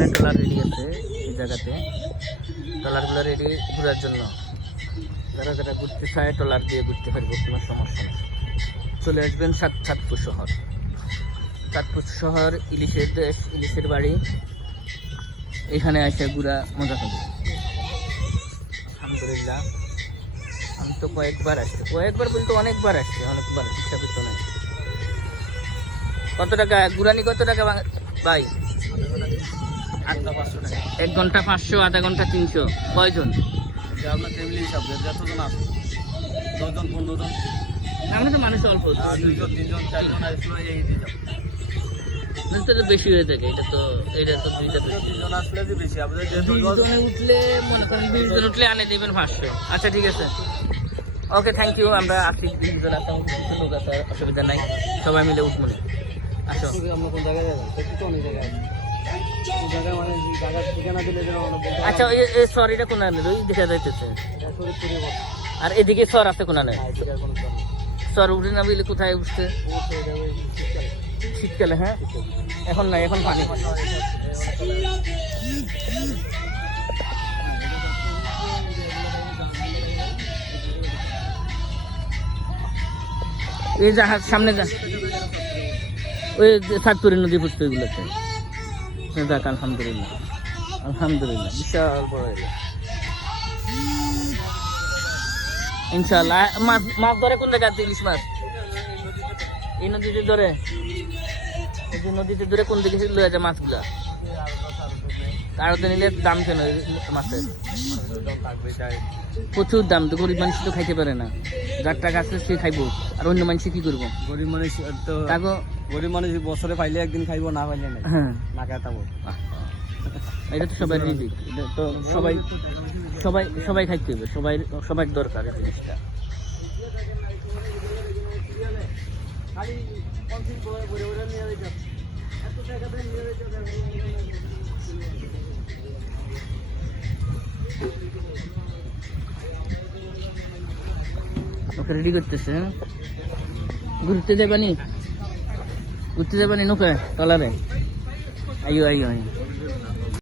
এখানে trawler ready আছে এই জায়গাতে, ট্রলারগুলো রেডি ঘোরার জন্য। যারা যারা ঘুরতে চায় ট্রলার দিয়ে ঘুরতে পারবে, কোনো সমস্যা নেই। চলে আসবেন চাঁদপুর শহর। চাঁদপুর শহর ইলিশের দেশ, ইলিশের বাড়ি। এখানে এসে ঘুরা মজা হবে। আলহামদুলিল্লাহ, আমি তো কয়েকবার আসছি, কয়েকবার বলতে অনেকবার আসছি, অনেকবার হিসাবে তো নেই। কত টাকা ঘুরানি, কত টাকা ভাই? 1 ঘন্টা 500, আধা ঘন্টা 300। কয়জন? আপনার ফ্যামিলি হিসাব যতজন আছে, 10 জন 15 জন। আমরা তো মানুষ অল্প, 2 জন 3 জন 4 জন আসলে এই দিতাম। তো বেশি হয়ে থাকে। এটা তো 2টা 3 জন আসলে যে বেশি, আপনাদের 20 জনে উঠলে মনে করেন 20 জন উঠলে আনে দেবেন 500। আচ্ছা ঠিক আছে, ওকে, থ্যাংক ইউ। আমরা আসি, 20 জন আসা লোক আছে, অসুবিধা নাই, সবাই মিলে উঠবো। আসো। আমরা কোন জায়গায় যাবো? তো অনেক জায়গায় আছে। কোন জায়গায় মানে জায়গা ঠিকানা দিলে যেন আমরা বলতে। আচ্ছা, এই সরিটা কোন আনে ওই দেখা যাইতেছে, আর এদিকে সর আছে কোন আনে? সর উঠে না বলে কোথায় উঠছে? শীতকালে। হ্যাঁ, এখন নাই, এখন পানি। এই জাহাজ সামনে যা, ওই চাঁদপুরের নদী পড়ছে ওইগুলোতে। যাক, আলহামদুলিল্লাহ, আলহামদুলিল্লাহ, বিশাল বড় এরিয়া। ইনশাআল্লাহ মাছ ধরে কোন জায়গায়? ইলিশ মাছ এই নদীতে ধরে, এই যে নদীতে ধরে কোন দিকে লয়ে যায় মাছগুলা? আড়তে নিলে দাম কেন মাছের? প্রচুর দাম, তো গরিব মানুষ তো খাইতে পারে না। যার টাকা আছে সে খাইবো, আর অন্য মানুষ কি করবো? গরিব মানুষ তো, গরিব মানুষ বছরে পাইলে একদিন খাইবো, না পাইলে নাই। হ্যাঁ, না খাইতাবো। এটা তো সবাই রিজিক, এটা তো সবাই সবাই সবাই খাইতে হবে, সবাই দরকার এই জিনিসটা। ওকে রেডি করতেছে, ঘুরতে যাবানি নৌকায় ট্রলারে? আইও আইও আইও।